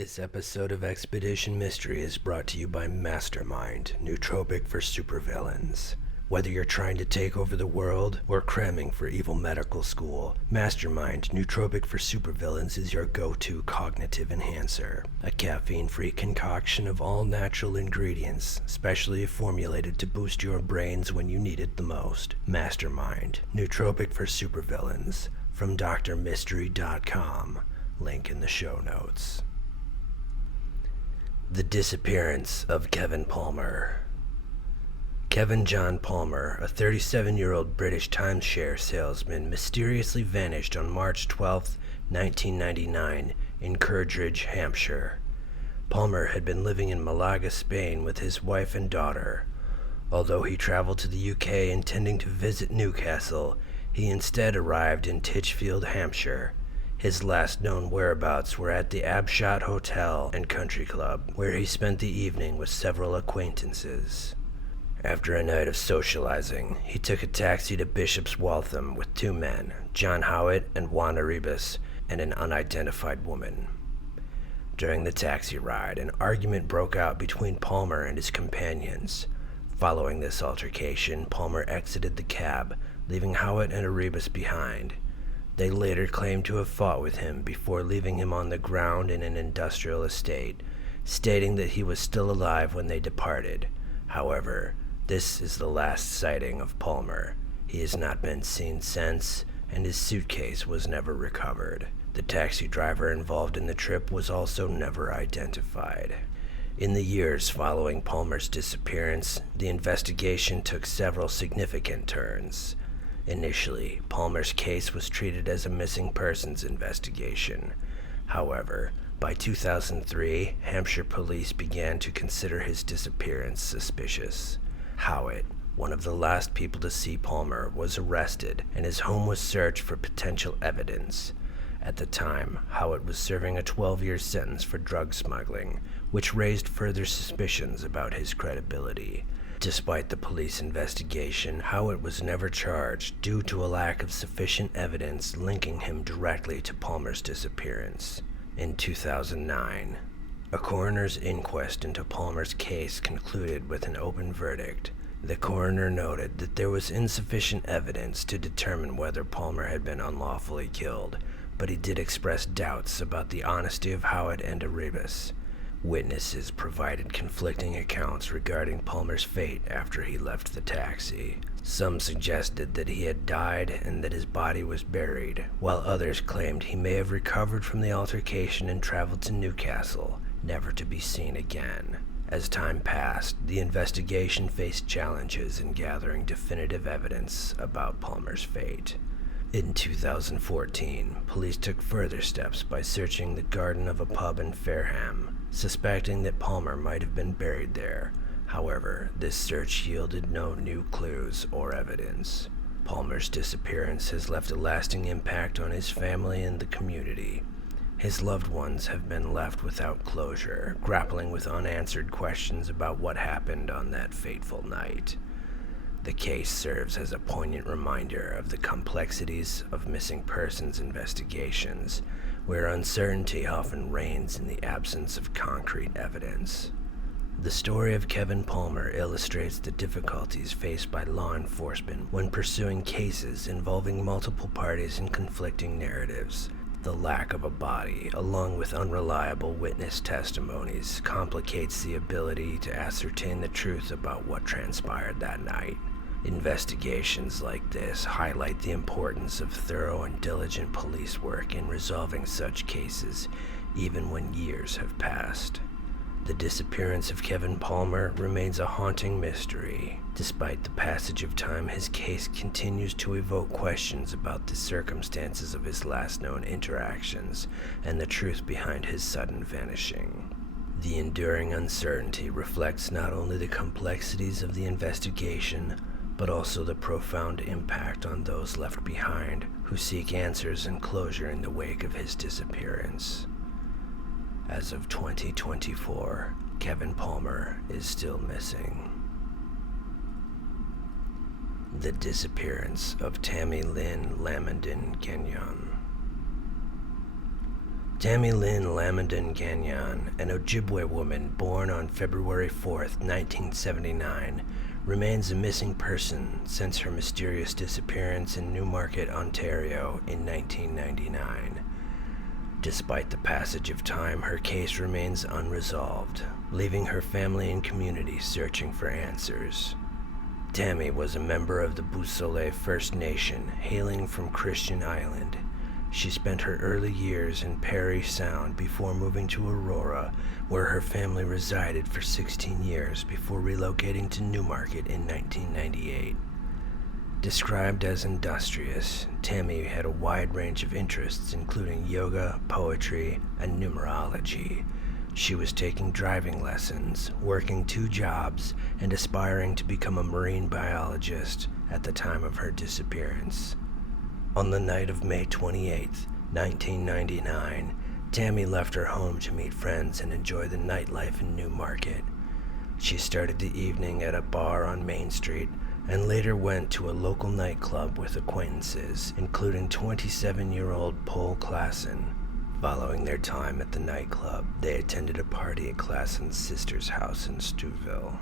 This episode of Expedition Mystery is brought to you by Mastermind, nootropic for supervillains. Whether you're trying to take over the world or cramming for evil medical school, Mastermind, nootropic for supervillains is your go-to cognitive enhancer. A caffeine-free concoction of all natural ingredients, specially formulated to boost your brains when you need it the most. Mastermind, nootropic for supervillains, from drmystery.com. Link in the show notes. The disappearance of Kevin Palmer. Kevin John Palmer, a 37-year-old British timeshare salesman, mysteriously vanished on March 12, 1999, in Curridge, Hampshire. Palmer had been living in Malaga, Spain with his wife and daughter. Although he traveled to the UK intending to visit Newcastle, he instead arrived in Titchfield, Hampshire. His last known whereabouts were at the Abshot Hotel and Country Club, where he spent the evening with several acquaintances. After a night of socializing, he took a taxi to Bishop's Waltham with two men, John Howitt and Juan Arribas, and an unidentified woman. During the taxi ride, an argument broke out between Palmer and his companions. Following this altercation, Palmer exited the cab, leaving Howitt and Arribas behind. They later claimed to have fought with him before leaving him on the ground in an industrial estate, stating that he was still alive when they departed. However, this is the last sighting of Palmer. He has not been seen since, and his suitcase was never recovered. The taxi driver involved in the trip was also never identified. In the years following Palmer's disappearance, the investigation took several significant turns. Initially, Palmer's case was treated as a missing persons investigation. However, by 2003, Hampshire police began to consider his disappearance suspicious. Howitt, one of the last people to see Palmer, was arrested, and his home was searched for potential evidence. At the time, Howitt was serving a 12-year sentence for drug smuggling, which raised further suspicions about his credibility. Despite the police investigation, Howitt was never charged due to a lack of sufficient evidence linking him directly to Palmer's disappearance. In 2009, a coroner's inquest into Palmer's case concluded with an open verdict. The coroner noted that there was insufficient evidence to determine whether Palmer had been unlawfully killed, but he did express doubts about the honesty of Howitt and Arribas. Witnesses provided conflicting accounts regarding Palmer's fate after he left the taxi. Some suggested that he had died and that his body was buried, while others claimed he may have recovered from the altercation and traveled to Newcastle, never to be seen again. As time passed, the investigation faced challenges in gathering definitive evidence about Palmer's fate. In 2014, police took further steps by searching the garden of a pub in Fareham, suspecting that Palmer might have been buried there. However, this search yielded no new clues or evidence. Palmer's disappearance has left a lasting impact on his family and the community. His loved ones have been left without closure, grappling with unanswered questions about what happened on that fateful night. The case serves as a poignant reminder of the complexities of missing persons investigations, where uncertainty often reigns in the absence of concrete evidence. The story of Kevin Palmer illustrates the difficulties faced by law enforcement when pursuing cases involving multiple parties and conflicting narratives. The lack of a body, along with unreliable witness testimonies, complicates the ability to ascertain the truth about what transpired that night. Investigations like this highlight the importance of thorough and diligent police work in resolving such cases, even when years have passed. The disappearance of Kevin Palmer remains a haunting mystery. Despite the passage of time, his case continues to evoke questions about the circumstances of his last known interactions and the truth behind his sudden vanishing. The enduring uncertainty reflects not only the complexities of the investigation, but also the profound impact on those left behind who seek answers and closure in the wake of his disappearance. As of 2024, Kevin Palmer is still missing. The disappearance of Tammy Lynn Lamondin Kenyon. Tammy Lynn Lamondon Gagnon, an Ojibwe woman born on February 4th, 1979, remains a missing person since her mysterious disappearance in Newmarket, Ontario in 1999. Despite the passage of time, her case remains unresolved, leaving her family and community searching for answers. Tammy was a member of the Bussole First Nation, hailing from Christian Island. She spent her early years in Parry Sound before moving to Aurora, where her family resided for 16 years before relocating to Newmarket in 1998. Described as industrious, Tammy had a wide range of interests including yoga, poetry, and numerology. She was taking driving lessons, working 2 jobs, and aspiring to become a marine biologist at the time of her disappearance. On the night of May 28, 1999, Tammy left her home to meet friends and enjoy the nightlife in Newmarket. She started the evening at a bar on Main Street and later went to a local nightclub with acquaintances, including 27-year-old Paul Klassen. Following their time at the nightclub, they attended a party at Klassen's sister's house in Stouffville.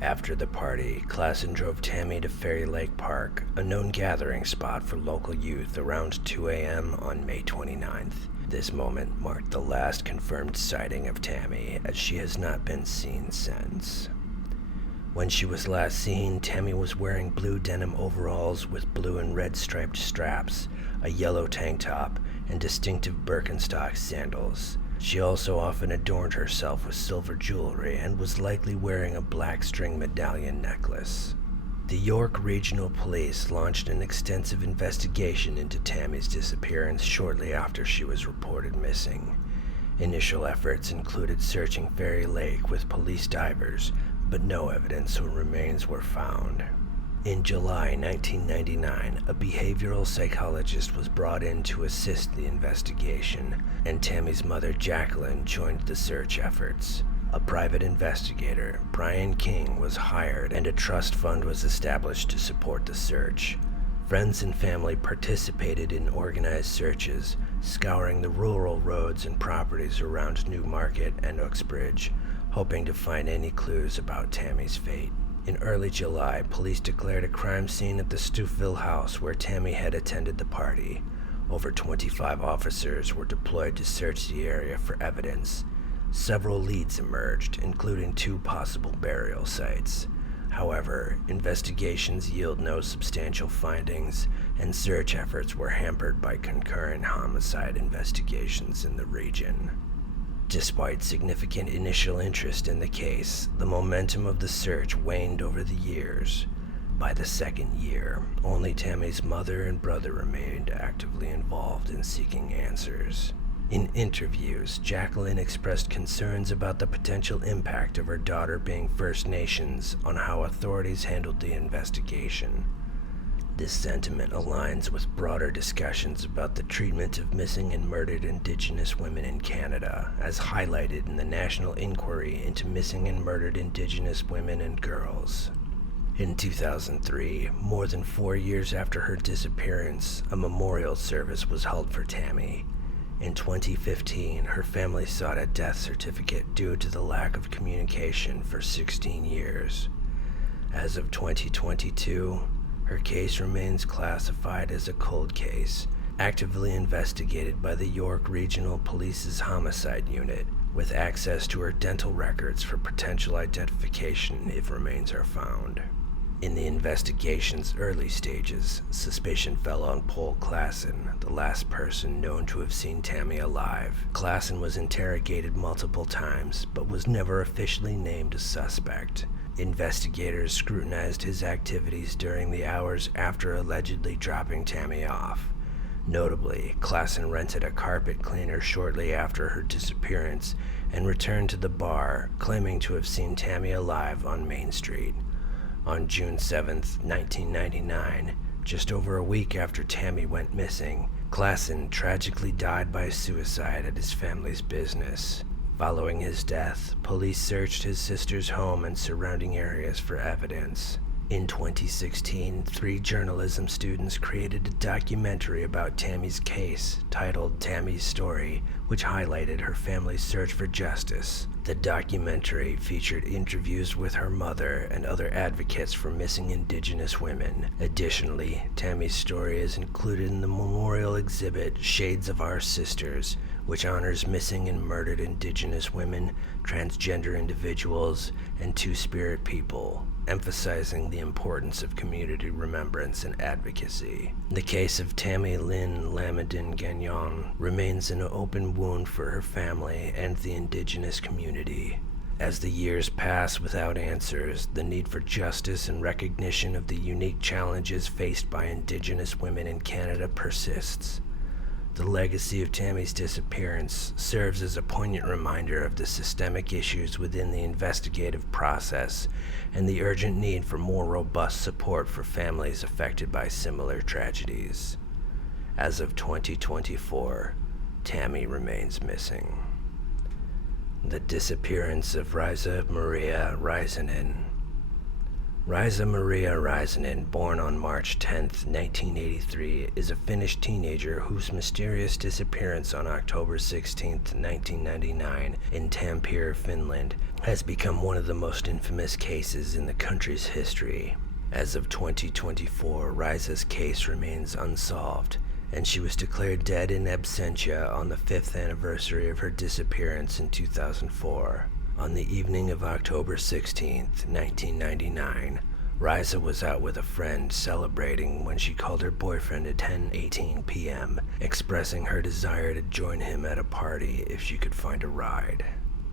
After the party, Klassen drove Tammy to Fairy Lake Park, a known gathering spot for local youth, around 2 a.m. on May 29th. This moment marked the last confirmed sighting of Tammy, as she has not been seen since. When she was last seen, Tammy was wearing blue denim overalls with blue and red striped straps, a yellow tank top, and distinctive Birkenstock sandals. She also often adorned herself with silver jewelry and was likely wearing a black string medallion necklace. The York Regional Police launched an extensive investigation into Tammy's disappearance shortly after she was reported missing. Initial efforts included searching Fairy Lake with police divers, but no evidence or remains were found. In July 1999, a behavioral psychologist was brought in to assist the investigation, and Tammy's mother, Jacqueline, joined the search efforts. A private investigator, Brian King, was hired, and a trust fund was established to support the search. Friends and family participated in organized searches, scouring the rural roads and properties around Newmarket and Uxbridge, hoping to find any clues about Tammy's fate. In early July, police declared a crime scene at the Stouffville house where Tammy had attended the party. Over 25 officers were deployed to search the area for evidence. Several leads emerged, including 2 possible burial sites. However, investigations yield no substantial findings, and search efforts were hampered by concurrent homicide investigations in the region. Despite significant initial interest in the case, the momentum of the search waned over the years. By the second year, only Tammy's mother and brother remained actively involved in seeking answers. In interviews, Jacqueline expressed concerns about the potential impact of her daughter being First Nations on how authorities handled the investigation. This sentiment aligns with broader discussions about the treatment of missing and murdered Indigenous women in Canada, as highlighted in the National Inquiry into Missing and Murdered Indigenous Women and Girls. In 2003, more than 4 years after her disappearance, a memorial service was held for Tammy. In 2015, her family sought a death certificate due to the lack of communication for 16 years. As of 2022, her case remains classified as a cold case, actively investigated by the York Regional Police's Homicide Unit, with access to her dental records for potential identification if remains are found. In the investigation's early stages, suspicion fell on Paul Klassen, the last person known to have seen Tammy alive. Klassen was interrogated multiple times, but was never officially named a suspect. Investigators scrutinized his activities during the hours after allegedly dropping Tammy off. Notably, Klassen rented a carpet cleaner shortly after her disappearance and returned to the bar, claiming to have seen Tammy alive on Main Street. On June 7, 1999, just over a week after Tammy went missing, Klassen tragically died by suicide at his family's business. Following his death, police searched his sister's home and surrounding areas for evidence. In 2016, 3 journalism students created a documentary about Tammy's case titled Tammy's Story, which highlighted her family's search for justice. The documentary featured interviews with her mother and other advocates for missing Indigenous women. Additionally, Tammy's story is included in the memorial exhibit Shades of Our Sisters, which honors missing and murdered Indigenous women, transgender individuals, and Two-Spirit people, emphasizing the importance of community remembrance and advocacy. The case of Tammy Lynn Lamadin Gagnon remains an open wound for her family and the Indigenous community. As the years pass without answers, the need for justice and recognition of the unique challenges faced by Indigenous women in Canada persists. The legacy of Tammy's disappearance serves as a poignant reminder of the systemic issues within the investigative process and the urgent need for more robust support for families affected by similar tragedies. As of 2024, Tammy remains missing. The disappearance of Risa Maria Räisänen. Risa Maria Räisänen, born on March 10, 1983, is a Finnish teenager whose mysterious disappearance on October 16, 1999, in Tampere, Finland, has become one of the most infamous cases in the country's history. As of 2024, Risa's case remains unsolved, and she was declared dead in absentia on the 5th anniversary of her disappearance in 2004. On the evening of October 16, 1999, Risa was out with a friend celebrating when she called her boyfriend at 10:18 p.m., expressing her desire to join him at a party if she could find a ride.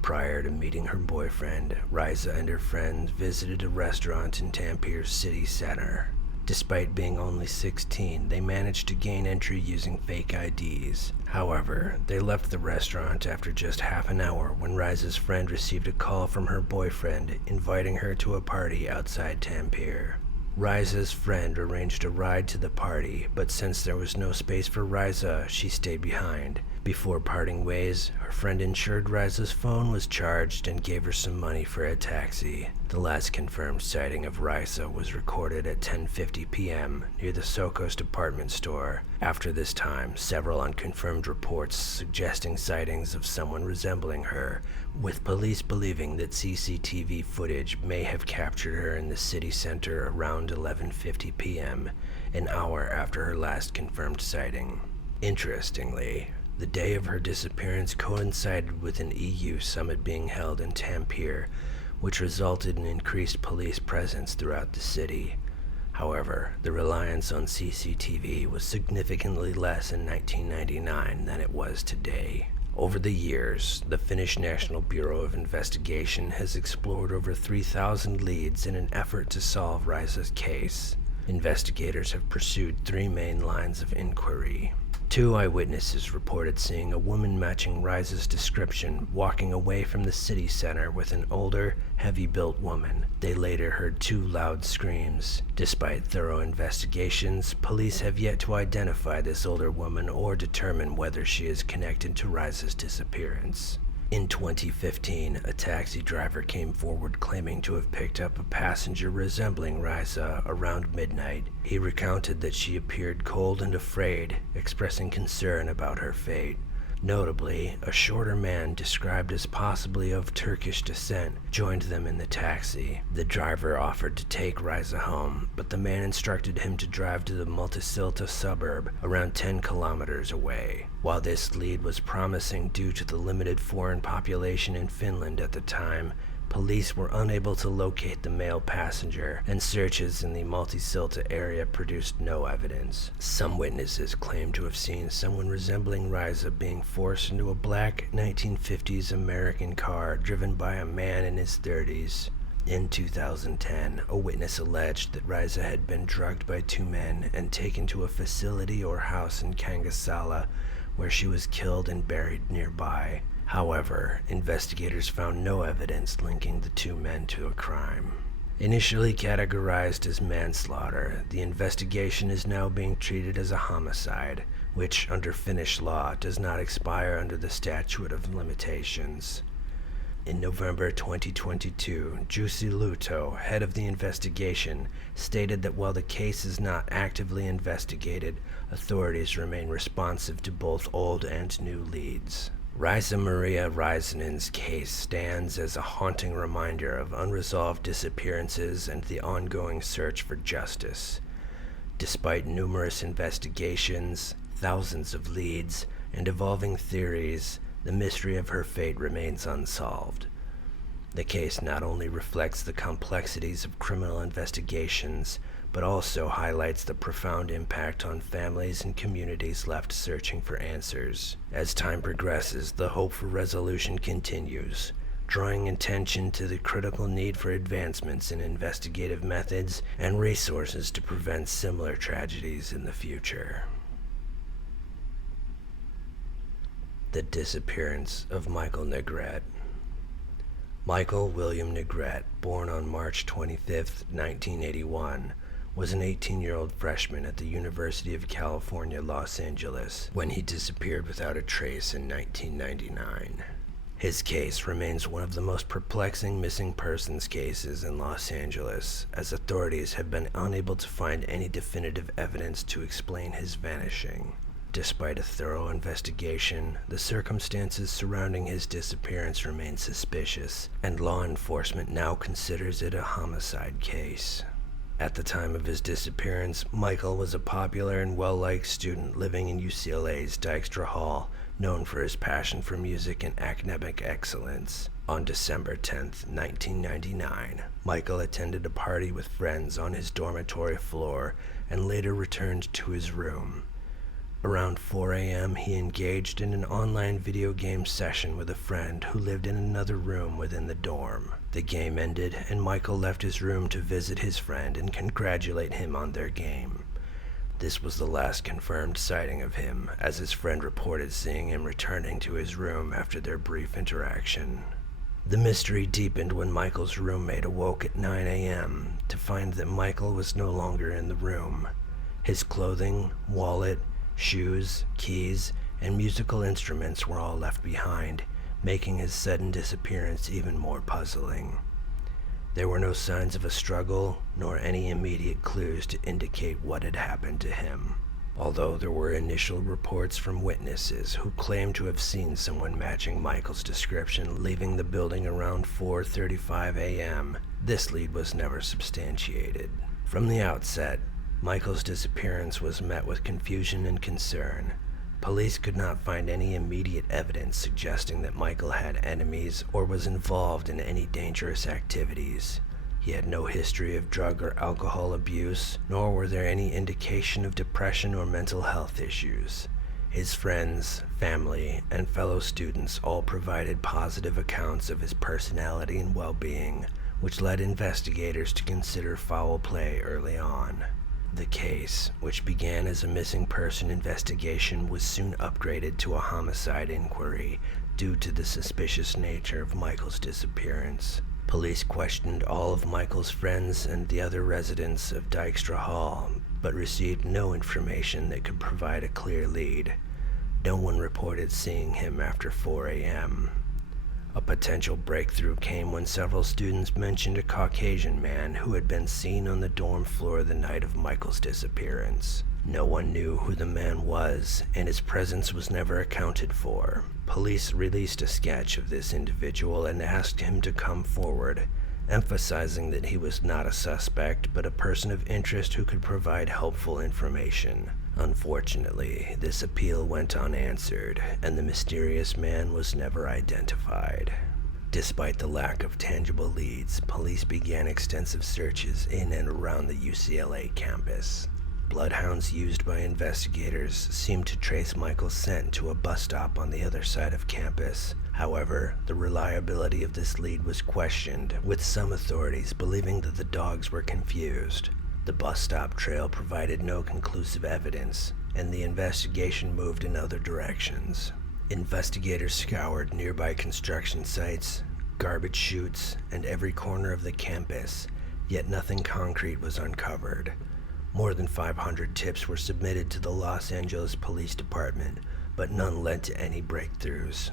Prior to meeting her boyfriend, Risa and her friends visited a restaurant in Tampere's city center. Despite being only 16, they managed to gain entry using fake IDs. However, they left the restaurant after just half an hour when Risa's friend received a call from her boyfriend inviting her to a party outside Tampere. Risa's friend arranged a ride to the party, but since there was no space for Risa, she stayed behind. Before parting ways, her friend ensured Risa's phone was charged and gave her some money for a taxi. The last confirmed sighting of Risa was recorded at 10:50 p.m. near the Sokos department store. After this time, several unconfirmed reports suggesting sightings of someone resembling her, with police believing that CCTV footage may have captured her in the city center around 11:50 p.m., an hour after her last confirmed sighting. Interestingly, the day of her disappearance coincided with an EU summit being held in Tampere, which resulted in increased police presence throughout the city. However, the reliance on CCTV was significantly less in 1999 than it was today. Over the years, the Finnish National Bureau of Investigation has explored over 3,000 leads in an effort to solve Risa's case. Investigators have pursued 3 main lines of inquiry. 2 eyewitnesses reported seeing a woman matching Risa's description walking away from the city center with an older, heavy-built woman. They later heard 2 loud screams. Despite thorough investigations, police have yet to identify this older woman or determine whether she is connected to Risa's disappearance. In 2015, a taxi driver came forward claiming to have picked up a passenger resembling Risa around midnight. He recounted that she appeared cold and afraid, expressing concern about her fate. Notably, a shorter man described as possibly of Turkish descent joined them in the taxi. The driver offered to take Risa home, but the man instructed him to drive to the Multisilta suburb around 10 kilometers away. While this lead was promising due to the limited foreign population in Finland at the time, police were unable to locate the male passenger, and searches in the Multisilta area produced no evidence. Some witnesses claimed to have seen someone resembling Risa being forced into a black 1950s American car driven by a man in his 30s. In 2010, a witness alleged that Risa had been drugged by 2 men and taken to a facility or house in Kangasala, where she was killed and buried nearby. However, investigators found no evidence linking the 2 men to a crime. Initially categorized as manslaughter, the investigation is now being treated as a homicide, which under Finnish law does not expire under the statute of limitations. In November 2022, Jussi Luto, head of the investigation, stated that while the case is not actively investigated, authorities remain responsive to both old and new leads. Raisa Maria Raisinen's case stands as a haunting reminder of unresolved disappearances and the ongoing search for justice. Despite numerous investigations, thousands of leads, and evolving theories, the mystery of her fate remains unsolved. The case not only reflects the complexities of criminal investigations, but also highlights the profound impact on families and communities left searching for answers. As time progresses, the hope for resolution continues, drawing attention to the critical need for advancements in investigative methods and resources to prevent similar tragedies in the future. The disappearance of Michael Negrete. Michael William Negrete, born on March 25, 1981, was an 18-year-old freshman at the University of California, Los Angeles, when he disappeared without a trace in 1999. His case remains one of the most perplexing missing persons cases in Los Angeles, as authorities have been unable to find any definitive evidence to explain his vanishing. Despite a thorough investigation, the circumstances surrounding his disappearance remain suspicious, and law enforcement now considers it a homicide case. At the time of his disappearance, Michael was a popular and well-liked student living in UCLA's Dykstra Hall, known for his passion for music and academic excellence. On December 10, 1999, Michael attended a party with friends on his dormitory floor and later returned to his room. Around 4 a.m., he engaged in an online video game session with a friend who lived in another room within the dorm. The game ended, and Michael left his room to visit his friend and congratulate him on their game. This was the last confirmed sighting of him, as his friend reported seeing him returning to his room after their brief interaction. The mystery deepened when Michael's roommate awoke at 9 a.m. to find that Michael was no longer in the room. His clothing, wallet, shoes, keys, and musical instruments were all left behind, making his sudden disappearance even more puzzling. There were no signs of a struggle, nor any immediate clues to indicate what had happened to him. Although there were initial reports from witnesses who claimed to have seen someone matching Michael's description leaving the building around 4:35 a.m., this lead was never substantiated. From the outset, Michael's disappearance was met with confusion and concern. Police could not find any immediate evidence suggesting that Michael had enemies or was involved in any dangerous activities. He had no history of drug or alcohol abuse, nor were there any indication of depression or mental health issues. His friends, family, and fellow students all provided positive accounts of his personality and well-being, which led investigators to consider foul play early on. The case, which began as a missing person investigation, was soon upgraded to a homicide inquiry due to the suspicious nature of Michael's disappearance. Police questioned all of Michael's friends and the other residents of Dykstra Hall, but received no information that could provide a clear lead. No one reported seeing him after 4 a.m. A potential breakthrough came when several students mentioned a Caucasian man who had been seen on the dorm floor the night of Michael's disappearance. No one knew who the man was, and his presence was never accounted for. Police released a sketch of this individual and asked him to come forward, emphasizing that he was not a suspect, but a person of interest who could provide helpful information. Unfortunately, this appeal went unanswered, and the mysterious man was never identified. Despite the lack of tangible leads, police began extensive searches in and around the UCLA campus. Bloodhounds used by investigators seemed to trace Michael's scent to a bus stop on the other side of campus. However, the reliability of this lead was questioned, with some authorities believing that the dogs were confused. The bus stop trail provided no conclusive evidence, and the investigation moved in other directions. Investigators scoured nearby construction sites, garbage chutes, and every corner of the campus, yet nothing concrete was uncovered. More than 500 tips were submitted to the Los Angeles Police Department, but none led to any breakthroughs.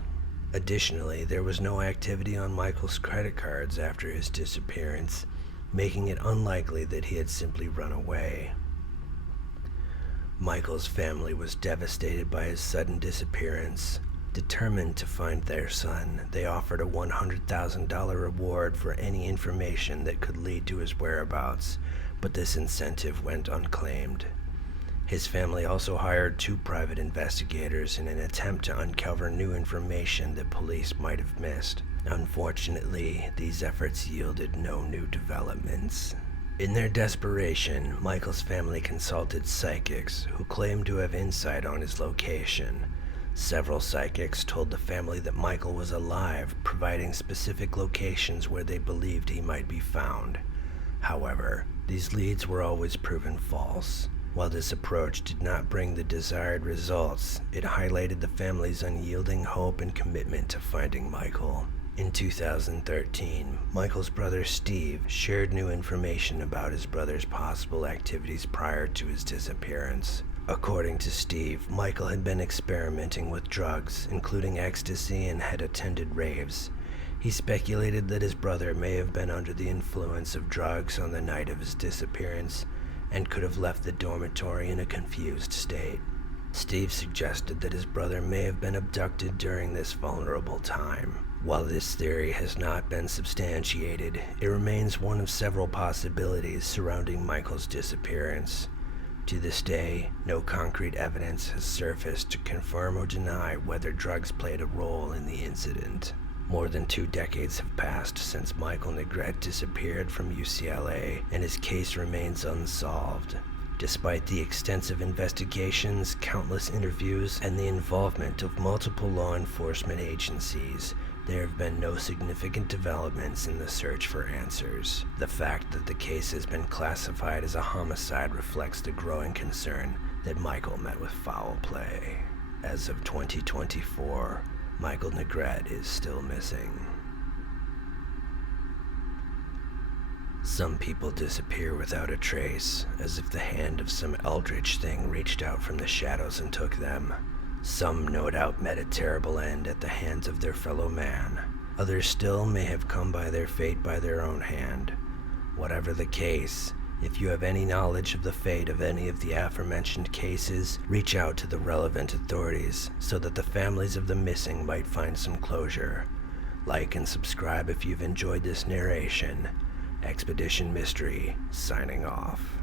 Additionally, there was no activity on Michael's credit cards after his disappearance, making it unlikely that he had simply run away. Michael's family was devastated by his sudden disappearance. Determined to find their son, they offered a $100,000 reward for any information that could lead to his whereabouts, but this incentive went unclaimed. His family also hired 2 private investigators in an attempt to uncover new information that police might have missed. Unfortunately, these efforts yielded no new developments. In their desperation, Michael's family consulted psychics who claimed to have insight on his location. Several psychics told the family that Michael was alive, providing specific locations where they believed he might be found. However, these leads were always proven false. While this approach did not bring the desired results, it highlighted the family's unyielding hope and commitment to finding Michael. In 2013, Michael's brother Steve shared new information about his brother's possible activities prior to his disappearance. According to Steve, Michael had been experimenting with drugs, including ecstasy, and had attended raves. He speculated that his brother may have been under the influence of drugs on the night of his disappearance and could have left the dormitory in a confused state. Steve suggested that his brother may have been abducted during this vulnerable time. While this theory has not been substantiated, it remains one of several possibilities surrounding Michael's disappearance. To this day, no concrete evidence has surfaced to confirm or deny whether drugs played a role in the incident. More than 2 decades have passed since Michael Negrete disappeared from UCLA, and his case remains unsolved. Despite the extensive investigations, countless interviews, and the involvement of multiple law enforcement agencies, there have been no significant developments in the search for answers. The fact that the case has been classified as a homicide reflects the growing concern that Michael met with foul play. As of 2024, Michael Negrete is still missing. Some people disappear without a trace, as if the hand of some eldritch thing reached out from the shadows and took them. Some no doubt met a terrible end at the hands of their fellow man. Others still may have come by their fate by their own hand. Whatever the case, if you have any knowledge of the fate of any of the aforementioned cases, reach out to the relevant authorities so that the families of the missing might find some closure. Like and subscribe if you've enjoyed this narration. Expedition Mystery, signing off.